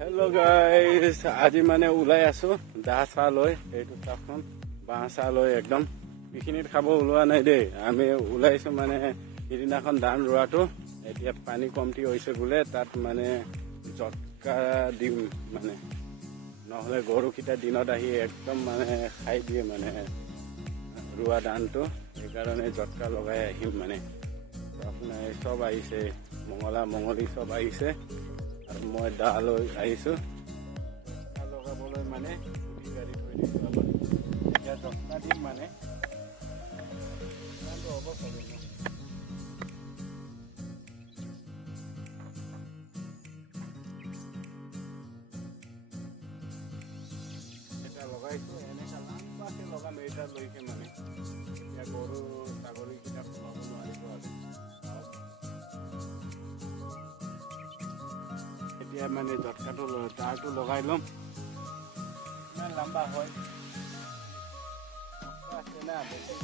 Hello' guys, আজি মানে ওলাই আছো দা চাহ লৈ, এইটো চাহখন বাঁহ চাহ লৈ একদম পিখিনিত খাব ওলোৱা নাই দেই। আমি ওলাইছো মানে সিদিনাখন ধান ৰোৱাটো, এতিয়া পানী কমটি হৈছে বোলে, তাত মানে জটকা দিম মানে, নহ'লে গৰুকেইটা দিনত আহি একদম মানে খাই দিয়ে মানে ৰোৱা ধানটো, সেইকাৰণে জটকা লগাই আহিম মানে। আপোনাৰ চব আহিছে, মঙলি চব আহিছে আৰু মই দা লৈ আহিছোঁ। জটকা লগাবলৈ মানে স্কুটি গাড়ী থৈ দিছোঁ আমাৰ। এতিয়া জটকা দিম মানে হ'ব চাগে ন। এটা লগাইছোঁ, এনেকা লাম্বাকৈ লগাম এইটা লৈকে মানে, এতিয়া গৰু ছাগলীকেইটা সোমাব নোৱাৰিব আৰু। এতিয়া মানে জটকাটো তাৰটো লগাই ল'ম। ইমান লম্বা হয় আছে না, বেছি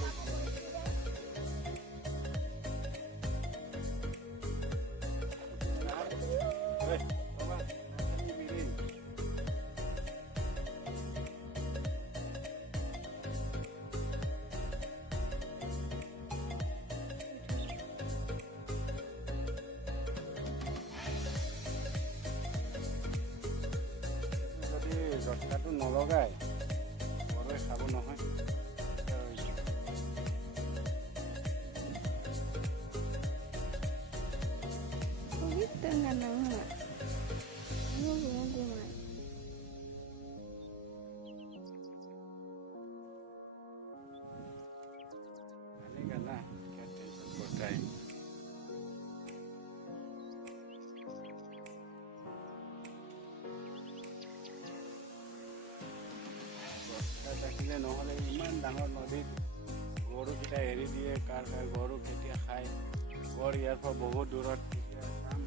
জটকাটো নলগাই গৰুৱে খাব নহয়। ना क्या टेंशन करता है। থাকিলে নহ'লে ইমান ডাঙৰ নদীত গৰুকেইটা এৰি দিয়ে, কাৰ গৰু কেতিয়া খায়, গড় ইয়াৰ পৰা বহুত দূৰত, কেতিয়া চাম।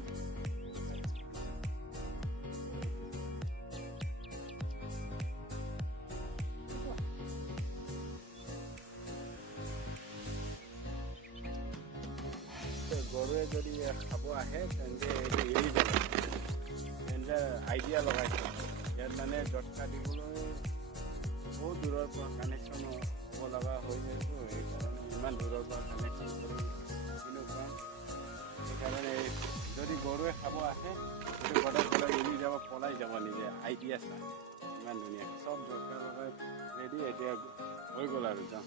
গৰুৱে যদি খাব আহে তেন্তে এইটো এৰি যাব, তেন্তে আইডিয়া লগাইছে ইয়াত মানে জটকা দিবলৈ বহুত দূৰৰ পৰা কানেকশ্যন হ'ব লগা হৈ যায়তো, সেইকাৰণে ইমান দূৰৰ পৰা কানেকশ্যন কৰি কিনো কাম। সেইকাৰণে যদি গৰুৱে খাব আহে সেইটো গদাই এৰি যাব, পলাই যাব নিজে। আইডিয়া চা ইমান ধুনীয়াকৈ চব জটকা লগাই ৰেডি, এতিয়া হৈ গ'ল আৰু যাওঁ।